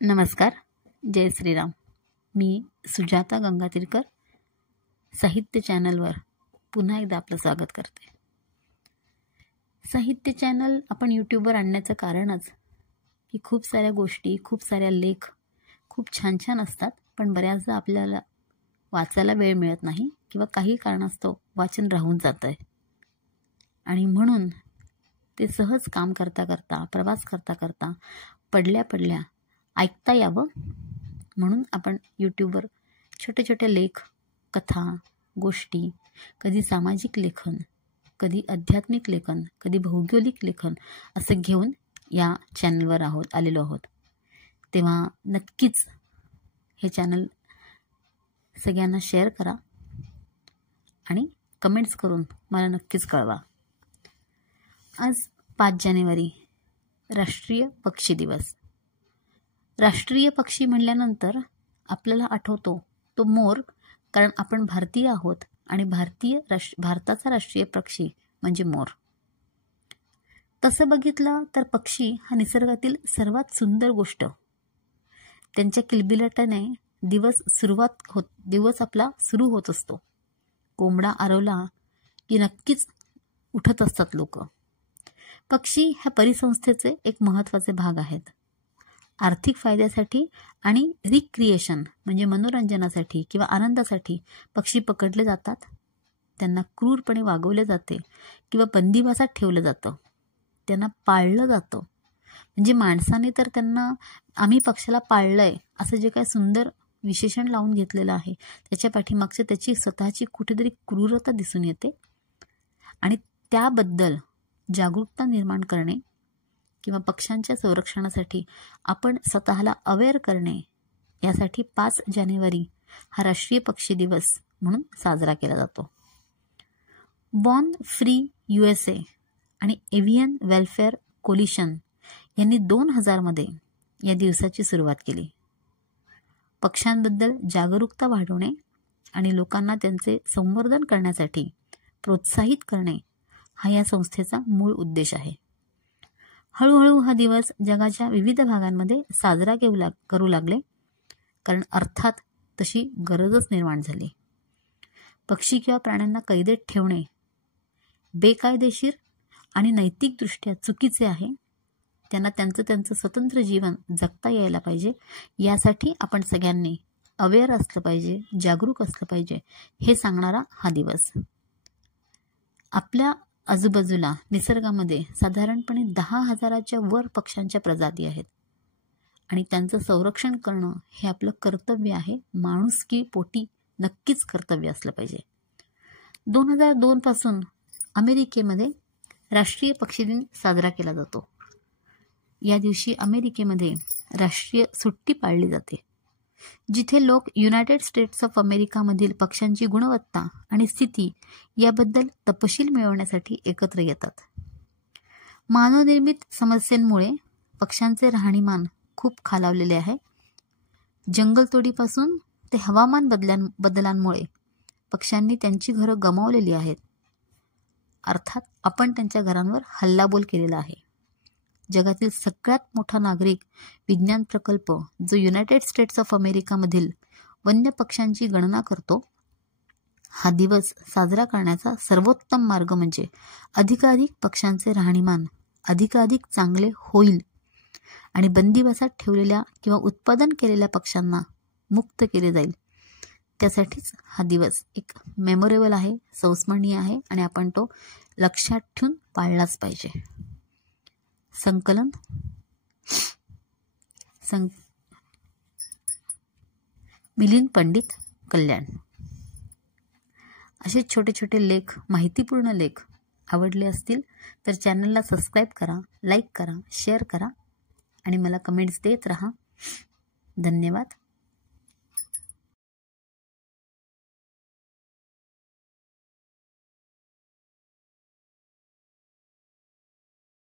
नमस्कार. जय श्रीराम. मी सुजाता गंगातीरकर साहित्य चॅनलवर पुन्हा एकदा आपलं स्वागत करते. साहित्य चॅनल आपण यूट्यूबवर आणण्याचं कारणच की खूप साऱ्या गोष्टी, खूप साऱ्या लेख खूप छान छान असतात, पण बऱ्याचदा आपल्याला वाचायला वेळ मिळत नाही किंवा काही कारणास्तव वाचन राहून जातं आहे. आणि म्हणून ते सहज काम करता करता, प्रवास करता करता, पडल्या पडल्या ऐकता यावं म्हणून आपण यूट्यूबवर छोटे छोटे लेख, कथा, गोष्टी, कधी सामाजिक लेखन, कधी आध्यात्मिक लेखन, कधी भौगोलिक लेखन असं घेऊन या चॅनलवर आलेलो आहोत. तेव्हा नक्कीच हे चॅनल सगळ्यांना शेअर करा आणि कमेंट्स करून मला नक्कीच कळवा. आज 5 जानेवारी राष्ट्रीय पक्षी दिवस. राष्ट्रीय पक्षी म्हणल्यानंतर आपल्याला आठवतो तो मोर, कारण आपण भारतीय आहोत आणि भारताचा राष्ट्रीय पक्षी म्हणजे मोर. तसं बघितलं तर पक्षी हा निसर्गातील सर्वात सुंदर गोष्ट. त्यांच्या किलबिलाटाने दिवस आपला सुरू होत असतो. कोंबडा आरवला की नक्कीच उठत असतात लोक. पक्षी ह्या परिसंस्थेचे एक महत्त्वाचे भाग आहेत. आर्थिक फायद्यासाठी आणि रिक्रिएशन म्हणजे मनोरंजनासाठी किंवा आनंदासाठी पक्षी पकडले जातात. त्यांना क्रूरपणे वागवले जाते किंवा बंदिवासात ठेवलं जातं. त्यांना पाळलं जातं. म्हणजे माणसाने तर त्यांना आम्ही पक्षाला पाळलंय असं जे काय सुंदर विशेषण लावून घेतलेलं आहे, त्याच्या पाठीमागचे त्याची स्वतःची कुठेतरी क्रूरता दिसून येते. आणि त्याबद्दल जागरूकता निर्माण करणे किंवा पक्ष्यांच्या संरक्षणासाठी आपण स्वतःला अवेअर करणे, यासाठी 5 जानेवारी हा राष्ट्रीय पक्षी दिवस म्हणून साजरा केला जातो. बॉर्न फ्री USA आणि एव्हियन वेलफेअर कोलिशन यांनी 2000 मध्ये या दिवसाची सुरुवात केली. पक्ष्यांबद्दल जागरूकता वाढवणे आणि लोकांना त्यांचे संवर्धन करण्यासाठी प्रोत्साहित करणे हा या संस्थेचा मूळ उद्देश आहे. हळूहळू हा दिवस जगाच्या विविध भागांमध्ये साजरा करू लागले, कारण अर्थात तशी गरजच निर्माण झाली. पक्षी किंवा प्राण्यांना कैदेत ठेवणे बेकायदेशीर आणि नैतिकदृष्ट्या चुकीचे आहे. त्यांना त्यांचं स्वतंत्र जीवन जगता यायला पाहिजे. यासाठी आपण सगळ्यांनी अवेअर असलं पाहिजे, जागरूक असलं पाहिजे, हे सांगणारा हा दिवस. आपल्या आजूबाजूला निसर्गामध्ये साधारणपणे 10,000च्या वर पक्ष्यांच्या प्रजाती आहेत आणि त्यांचं संरक्षण करणं हे आपलं कर्तव्य आहे. माणुसकी पोटी नक्कीच कर्तव्य असलं पाहिजे. 2002 पासून अमेरिकेमध्ये राष्ट्रीय पक्षी दिन साजरा केला जातो. या दिवशी अमेरिकेमध्ये राष्ट्रीय सुट्टी पाळली जाते, जिथे लोक युनायटेड स्टेट्स ऑफ अमेरिकामधील पक्ष्यांची गुणवत्ता आणि स्थिती याबद्दल तपशील मिळवण्यासाठी एकत्र येतात. मानवनिर्मित समस्यांमुळे पक्ष्यांचे राहणीमान खूप खालावलेले आहे. जंगलतोडीपासून ते हवामान बदलांमुळे पक्ष्यांनी त्यांची घरं गमावलेली आहेत. अर्थात आपण त्यांच्या घरांवर हल्लाबोल केलेला आहे. जगातील सगळ्यात मोठा नागरिक विज्ञान प्रकल्प जो युनायटेड स्टेट्स ऑफ अमेरिकामधील वन्य पक्ष्यांची गणना करतो, हा दिवस साजरा करण्याचा सर्वोत्तम मार्ग म्हणजे अधिकाधिक पक्ष्यांचे राहणीमान अधिकाधिक चांगले होईल आणि बंदिवासात ठेवलेल्या किंवा उत्पादन केलेल्या पक्ष्यांना मुक्त केले जाईल. त्यासाठीच हा दिवस एक मेमोरेबल आहे, संस्मरणीय आहे आणि आपण तो लक्षात ठेवून पाळलाच पाहिजे. संकलन मिलिंद पंडित, कल्याण. असे छोटे छोटे लेख, माहितीपूर्ण लेख आवडले असतील तर चॅनलला सबस्क्राईब करा, लाईक करा, शेअर करा आणि मला कमेंट्स देत राहा. धन्यवाद.